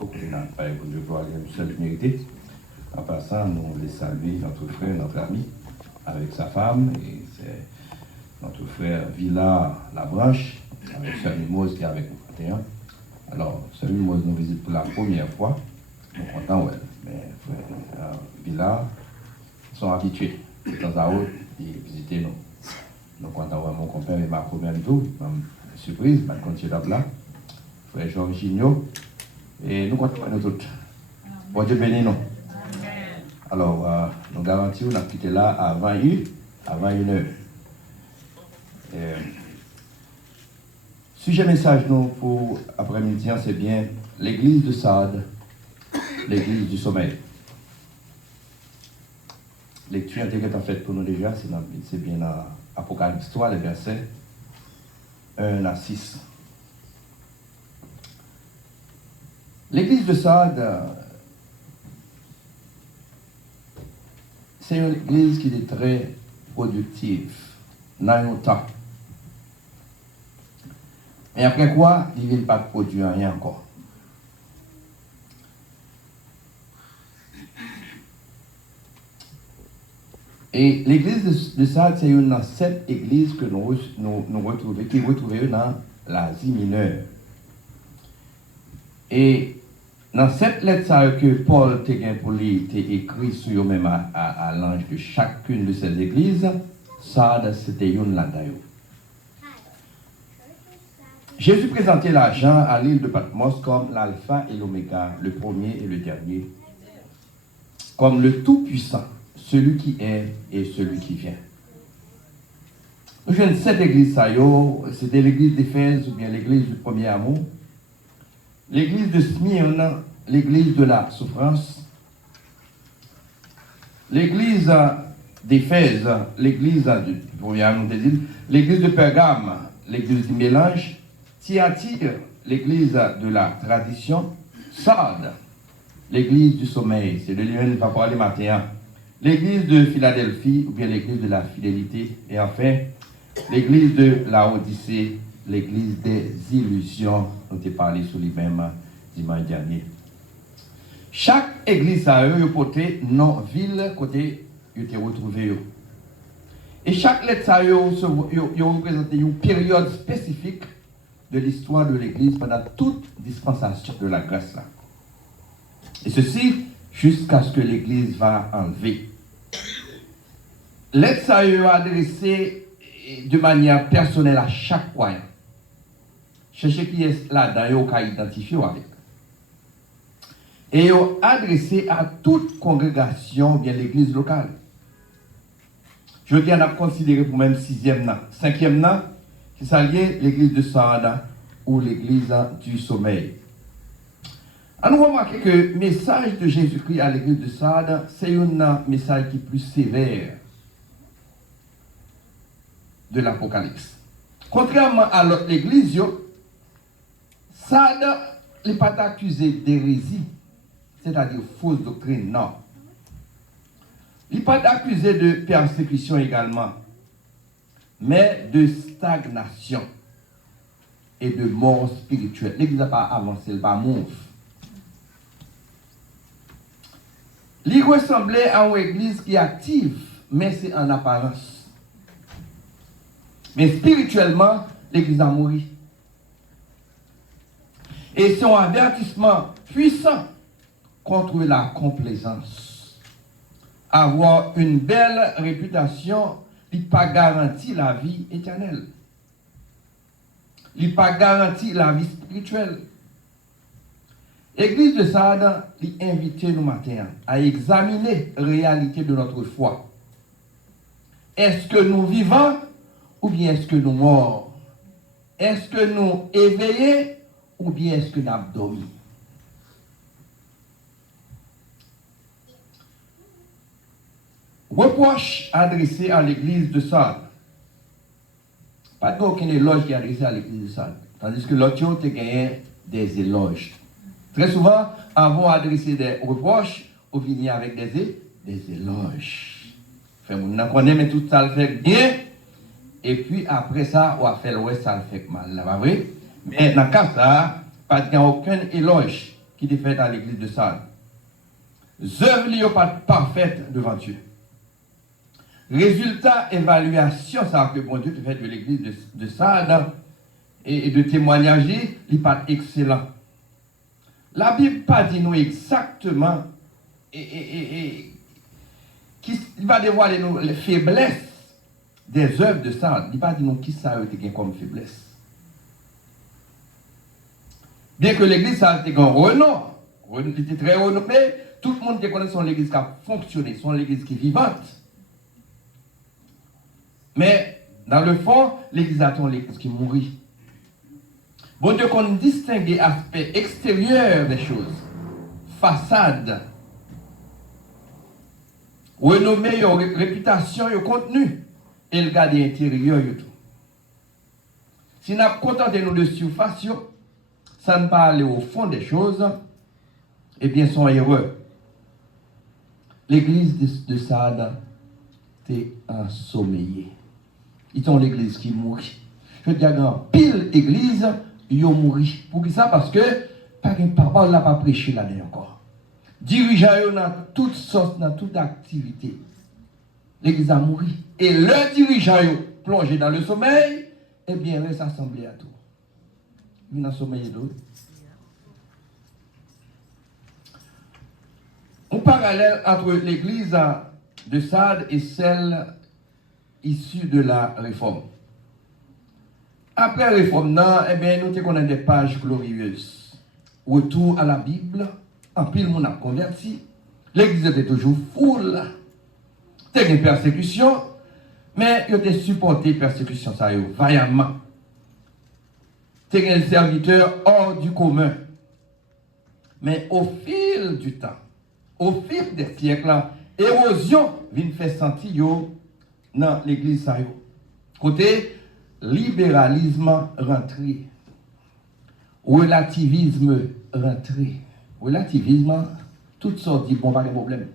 aucune affaire pour Dieu, gloire à seul mérité. En passant, nous les saluer, notre frère, notre ami, avec sa femme, et c'est notre frère Villa Labranche, avec Sœur Mimose qui est avec nous 31. Alors, Sœur Mimose nous visite pour la première fois, nous sommes contents, ouais, mais frère Villa sont habitués, de temps à autre, de visiter nous. Nous sommes contents, mon compère et ma première tour, surprise, je continue là, frère Georges Gignot, et nous comptons nous tous. Bon Dieu bénis nous. Alors, nous garantissons qu'on a quitté là avant une heure. Sujet message nous pour après-midi, c'est bien l'église de Sardes, l'église du sommeil. Lecture intégrée en fait pour nous déjà, c'est bien dans Apocalypse 3, les versets 1 à 6. L'église de Sardes, c'est une église qui est très productive, dans un temps. Mais après quoi, il ne vient pas produire rien encore. Et l'église de Sardes, c'est une de 7 églises que nous retrouvons, qui est retrouvée dans l'Asie mineure. Et dans cette lettre que Paul t'a pour lui, t'a écrit sur même à l'ange de chacune de ces églises, Sardes, c'était une là-dedans. Jésus présentait la Jean à l'île de Patmos comme l'alpha et l'oméga, le premier et le dernier, comme le tout-puissant, celui qui est et celui qui vient. Nous avons cette église, c'était l'église d'Éphèse ou bien l'église du premier amour, l'église de Smyrne, l'église de la souffrance, l'église d'Éphèse, l'église du premier amour, l'église de Pergame, l'église du mélange, Thyatire, l'église de la tradition, Sardes, l'église du sommeil, c'est de lui qui va parler matin, l'église de Philadelphie, ou bien l'église de la fidélité, et enfin, l'église de la Odyssée, l'église des illusions, dont on a parlé sur les mêmes dimanche dernier. Chaque église a eu côté non ville côté où été retrouvé. Et chaque lettre a représente une période spécifique de l'histoire de l'église pendant toute dispensation de la grâce là. Et ceci jusqu'à ce que l'église va enlever. Lettre a eu adressé de manière personnelle à chaque croyant. Cherchez qui est là d'ailleurs qu'a identifié avec. Et adressé à toute congrégation, bien l'église locale. Je dis, on a considéré pour même 6e an. 5e an, qui s'allie l'église de Sardes ou l'église du sommeil. On nous remarque que le message de Jésus-Christ à l'église de Sardes, c'est un message qui est plus sévère de l'Apocalypse. Contrairement à l'autre église, Sardes n'est pas accusé d'hérésie, c'est-à-dire fausse doctrine, non. Il n'est pas accusé de persécution également, mais de stagnation et de mort spirituelle. L'église n'a pas avancé, elle n'a pas mouve. Il ressemblait à une église qui est active, mais c'est en apparence. Mais spirituellement, l'église a mouru. Et c'est un avertissement puissant contre la complaisance. Avoir une belle réputation, il n'est pas garanti la vie éternelle. Il n'est pas garanti la vie spirituelle. L'église de Sardes invite nous matin à examiner la réalité de notre foi. Est-ce que nous vivons ou bien est-ce que nous morts? Est-ce que nous éveillés ou bien est-ce que nous avons dormi? Reproche adressé à l'église de Sardes. Pas d'aucun éloge qui est adressé à l'église de Sardes. Tandis que l'autre a gagné des éloges. Très souvent, avant d'adresser des reproches, on finit avec des éloges. On connaît, mais tout ça le fait bien. Et puis après ça, on va faire ça le fait mal. Là, pas vrai? Mais dans le cas ça, pas aucun éloge. qui était faite à l'église de Sardes. Les œuvres ne sont pas parfaites devant Dieu. Résultat, évaluation, ça que bon Dieu te fait de l'église de Sardes et de témoignage, il n'est pas excellent. La Bible pas dit nous exactement il va dévoiler nous les faiblesses des œuvres de Sardes. Il va dire nous qui ça a été comme faiblesse. Bien que l'église a été un renom, il était très renommé, tout le monde connaît son église qui a fonctionné, son église qui est vivante. Mais dans le fond, l'église a ton l'église qui mourit. Bon Dieu qu'on distingue l'aspect extérieur des choses, façade, renommée, réputation, contenu, et le garde intérieur. Tout. Si nous contentons nous de surface, ça ne parle au fond des choses, eh bien, sont heureux. L'église de Sardes était ensommeillée. Ils ont l'église qui mourit. Je dis à pile église, ils ont mouru. Pour qui ça? Parce que, par une parole, n'a pas prêché l'année encore. Dirigeants dans toutes sortes, dans toute activité. L'église a mouru. Et le dirigeant plongé dans le sommeil, eh bien, reste assemblé à tout. Il a sommeillé d'autres. Un parallèle entre l'église de Sardes et celle issue de la réforme. Après la réforme, eh bien, nous connaissons des pages glorieuses. Retour à la Bible, en pile, monde a converti. L'église était toujours full. C'était une persécution, mais il était supporté persécution, ça y est, vaillamment. C'était un serviteur hors du commun. Mais au fil du temps, au fil des siècles, érosion vient faire sentir dans l'église. Côté libéralisme rentré, relativisme rentré. Relativisme, toutes sortes dit bon, pas de problème.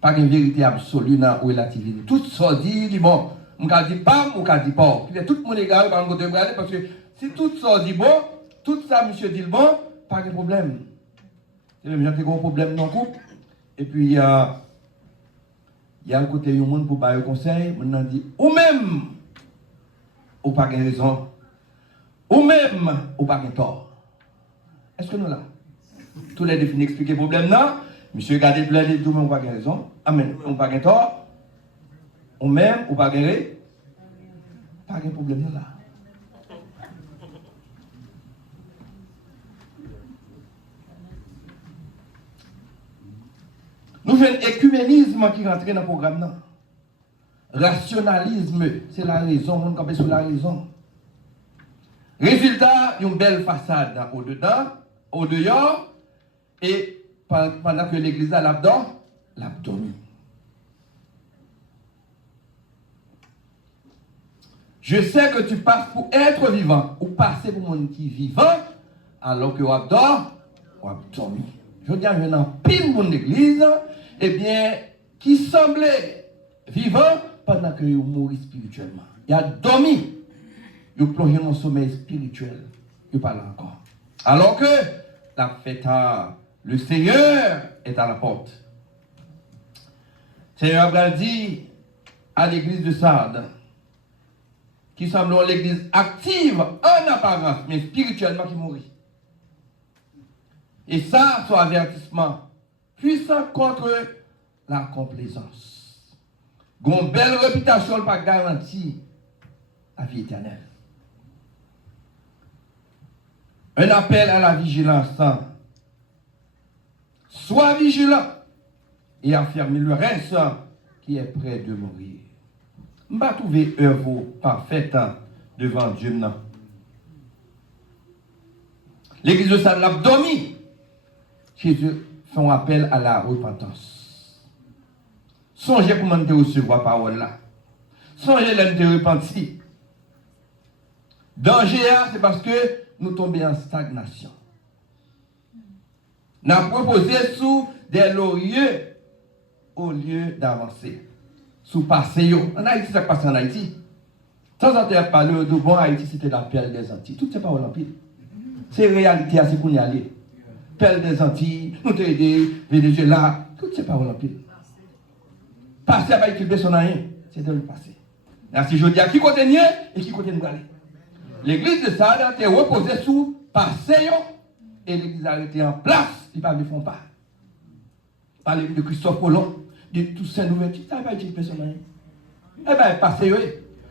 Pas de vérité absolue dans le relativisme. Toutes sortes dit bon, on ne dit pas, on ne dit pas. Tout le monde est égaré par le côté parce que si toutes sortes dit bon, tout ça, monsieur dit bon, pas de problème. Il y a un gros problème dans le couple. Et puis, il y a le côté du monde pour faire un conseil. On dit, ou même, ou pas de raison. Ou même, ou pas de tort. Est-ce que nous là? Tous les définis expliquer le problème là. Monsieur regardez plein de tout, mais on pas de raison. Amen. On pas de tort. Ou même, ou pas de raison. Pas de problème là. Nous faisons écuménisme qui rentre dans le programme. Rationalisme, c'est la raison, on campe sur la raison. Résultat, une belle façade au-dedans, au-dehors, et pendant que l'église a l'abdomen. Je sais que tu passes pour être vivant, ou passer pour mon qui vivant, alors que l'abdomen. Je dis à un pile mon église, eh bien, qui semblait vivant pendant que vous mourrez spirituellement. Il a dormi, il plongé dans le sommeil spirituel. Il parle encore. Alors que la fête, le Seigneur est à la porte. Le Seigneur a dit à l'église de Sardes, qui semble l'église active en apparence, mais spirituellement qui mourit. Et ça, c'est un avertissement puissant contre la complaisance. Une belle réputation pas garantie la vie éternelle. Un appel à la vigilance. Sois vigilant et affermis le reste qui est prêt de mourir. Je ne vais pas trouver œuvre parfaite devant Dieu. Non. L'église de Sardes l'a dormi. Jésus fait un appel à la repentance. Songez comment te recevoir la parole là. Songez l'être repenti. Danger, c'est parce que nous tombons en stagnation. Nous avons proposé sous des lauriers au lieu d'avancer. Sous passé. En Haïti, ça passe en Haïti. De temps en temps, on parle de bon Haïti, c'était la perle des Antilles. Tout c'est pas l'empire. C'est réalité, c'est qu'on y allait. pelle des Antilles, nous t'ai aidé, Venezuela, toutes ces paroles en pile. Passer à pas son rien, c'est de le passer. Ainsi, je dis à qui côté nier et qui côté nous aller. L'église de Sade a été reposée sous passé et l'église a été en place, ils ne font pas. Par l'église de Christophe Colomb, de tous ces nouvelles, tu n'as pas été personne rien. Eh bien, passé,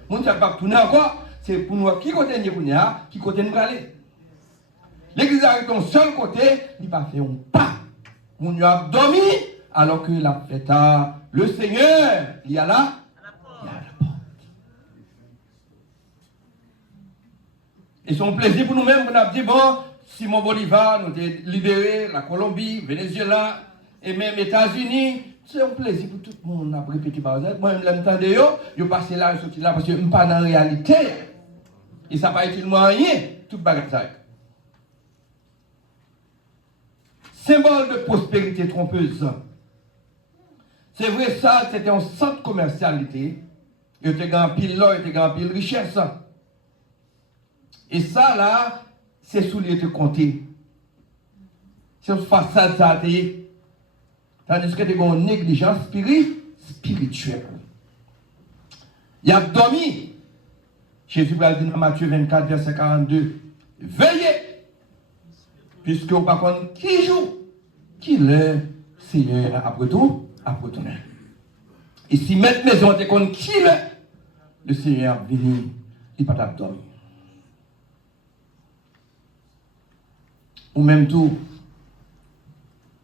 mon ne pas tourner encore, c'est pour nous qui côté nier, qui côté nous aller. L'église a été en seul côté, il n'a pas fait un pas. On lui a dormi alors que la fête a le Seigneur, il y a là, il y a la porte. Et c'est un plaisir pour nous-mêmes, on a dit, bon, Simon Bolivar, nous avons libéré la Colombie, Venezuela, et même États-Unis. C'est un plaisir pour tout le monde, on a répété par exemple. Moi, je m'entendais, je passe là, je sorti là, parce que je ne suis pas dans la réalité. Et ça n'a pas été le moyen, tout bagarre. Symbole de prospérité trompeuse. C'est vrai, ça, c'était un centre commercial. Il était grand pile l'or, il était grand pile richesse. Et ça, là, c'est sous les te compter. C'est une façade, ça a été. Tandis que tu as une négligence spirituelle. Il a dormi. Jésus va dire dans Matthieu 24, verset 42. Veillez, puisque vous ne savez pas qui joue, qui le Seigneur après tout. Et si mettre maison te compte qui le Seigneur venu, il pas dormir. Ou même tout,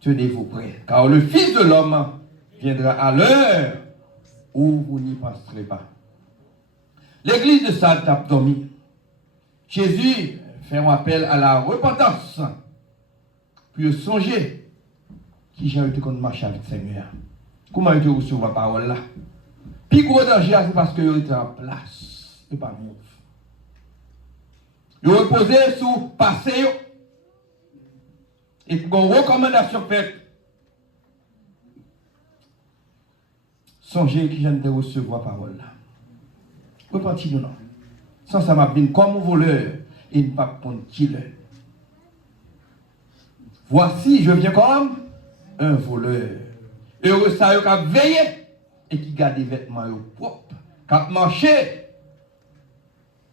tenez-vous prêts, car le Fils de l'homme viendra à l'heure où vous n'y penserez pas. L'église de Sade a dormi. Jésus fait un appel à la repentance, puis songer qui j'ai été qu'on marche avec le Seigneur. Comment il te reçoit la parole là? Puis gros danger, c'est parce qu'il était en place. Il n'est pas move. Il reposait sous passé. Et pour une recommandation faite, songez qui vient de recevoir la parole là. Repentis-nous non. Sans ça m'a bien comme un voleur et ne pas prendre qui l'est. Voici, je viens comme un voleur. Heureux ça qui a veillé et qui garde des vêtements propres, qui a marché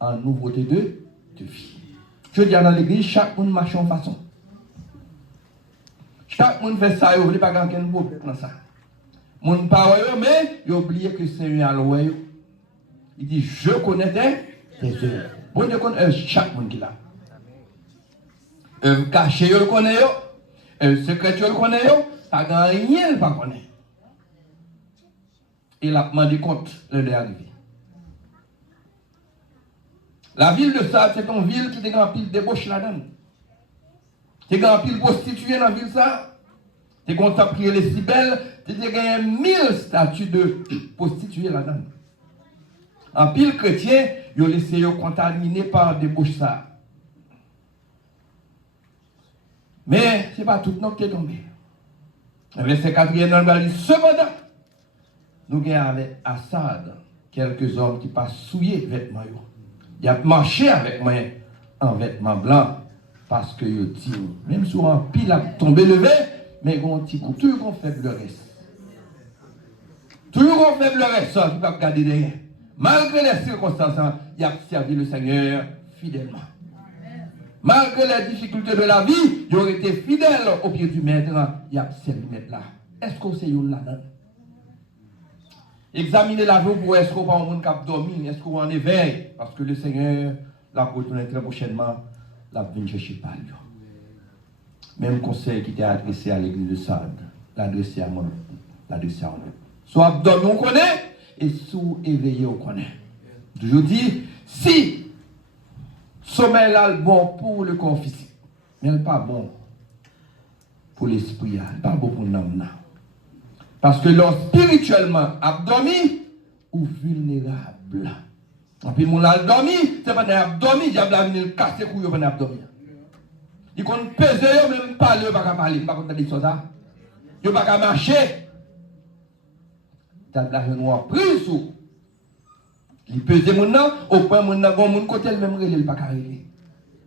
en nouveauté de vie. Je dis dans l'église, chaque monde marche en façon. Chaque monde fait ça, il n'oublie pas qu'il y a un problème dans ça. Mon parole, mais il oublie que c'est un alloué. Il dit, je connais tes œuvres. Bon Dieu connaît chaque monde qui l'a. Caché, je le connais. Secret, je le connais. Pas grand rien, il pas connaît. Il a demandé compte le arrivé. La ville de Sade, c'est une ville qui est en pile débauche là-dedans. Tu es en pile prostituée dans la ville ça. Tu es content de prier les si belles. Tu as gagné 1000 statues de prostituées là-dedans. En pile chrétien, ils ont laissé contaminer par débauche ça. Mais ce n'est pas tout le monde qui est tombé. Verset 4e, dans le cependant, nous avons avec Assad quelques hommes qui passent souillés vêtements. Ils ont marché avec moi en vêtements blancs parce que ils dit, même si un pile a tombé levé, mais ils ont un petit coup, toujours un faible reste. Toujours un faible reste, ça, qui va regarder derrière. Malgré les circonstances, il a servi le Seigneur fidèlement. Malgré les difficultés de la vie, il aurait été fidèle au pied du maître. Il a servi le maître là. Est-ce qu'on sait une là-dedans? Examinez la vie pour est-ce qu'on va en monde qui a dormi, est-ce qu'on en éveille? Parce que le Seigneur l'a retourné très prochainement, l'a venu chercher par lui. Même conseil qui était adressé à l'église de Sade, l'adressé à moi, l'adressé à moi. Soit dormi, on connaît, et sous éveillé, on connaît. Je dis, si sommeil là est bon pour le corps physique, mais il n'est pas bon pour l'esprit, il n'est pas bon pour l'homme. Parce que l'homme spirituellement abdomi ou vulnérable. Et puis mon abdomi, c'est pas un abdomi, il y a le casser couille pour un abdomi. Il compte peser, même parler, il ne peut pas parler, il ne peut pas dire ça. Il ne peut pas marcher. Il a la noire prise sous. Il pèse mon nom, au point mon nom, bon, mon côté, le même relais, il ne peut pas relais.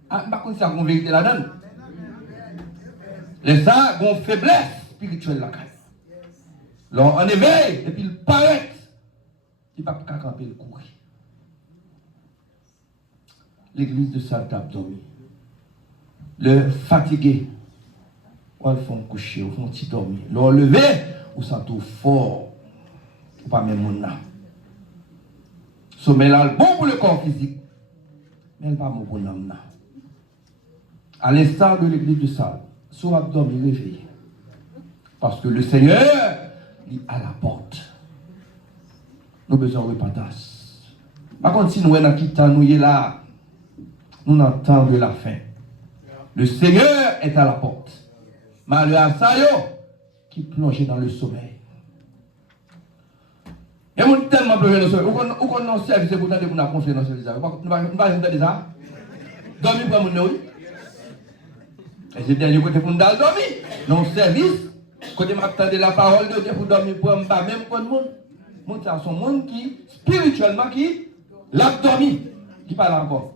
Ah, par contre, c'est la vérité là-dedans. Les ça, ont faiblesse spirituelle la caille. L'on en éveille, et puis il paraît. Il ne peut pas camper le courir. L'église de Satan a dormi. Le fatigué, ou ils font coucher, ou font petit dormir. L'on levé, ou sont tout fort. Ou pas même mon âme. Sommeil là, bon pour le corps physique. Mais pas bon pour l'âme. À l'instar de l'église de Satan, soit abdomen réveillé. Parce que le Seigneur est à la porte. Nous avons besoin de repentance. Par contre, si nous sommes dans nous est là, nous entendons la fin. Le Seigneur est à la porte. Malheur à ça, qui plonge dans le sommeil. Et nous tellement plongé dans le sommeil. Où qu'on a servi pour nous avons confié dans ce service. Nous ne pouvons pas faire ça. Dormir pour nous, oui. Et c'est le dernier côté pour nous dormir. Dans le service, quand je m'attendais la parole de Dieu pour dormir pour nous, même pour nous. Mon c'est un monde qui, spirituellement, qui l'a dormi, qui parle encore.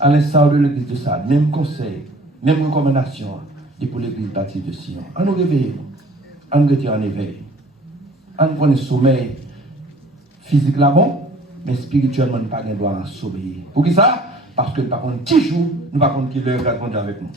À l'instar de l'église de Sade, même conseil, même recommandation, et pour l'église bâtie de Sion. On nous réveille, on nous retire en éveil. On prend le sommeil physique là bon, mais spirituellement, nous n'avons pas le droit à sommeiller. Pour qui ça? Parce que nous ne pouvons pas toujours, nous ne pouvons pas l'heure avec nous.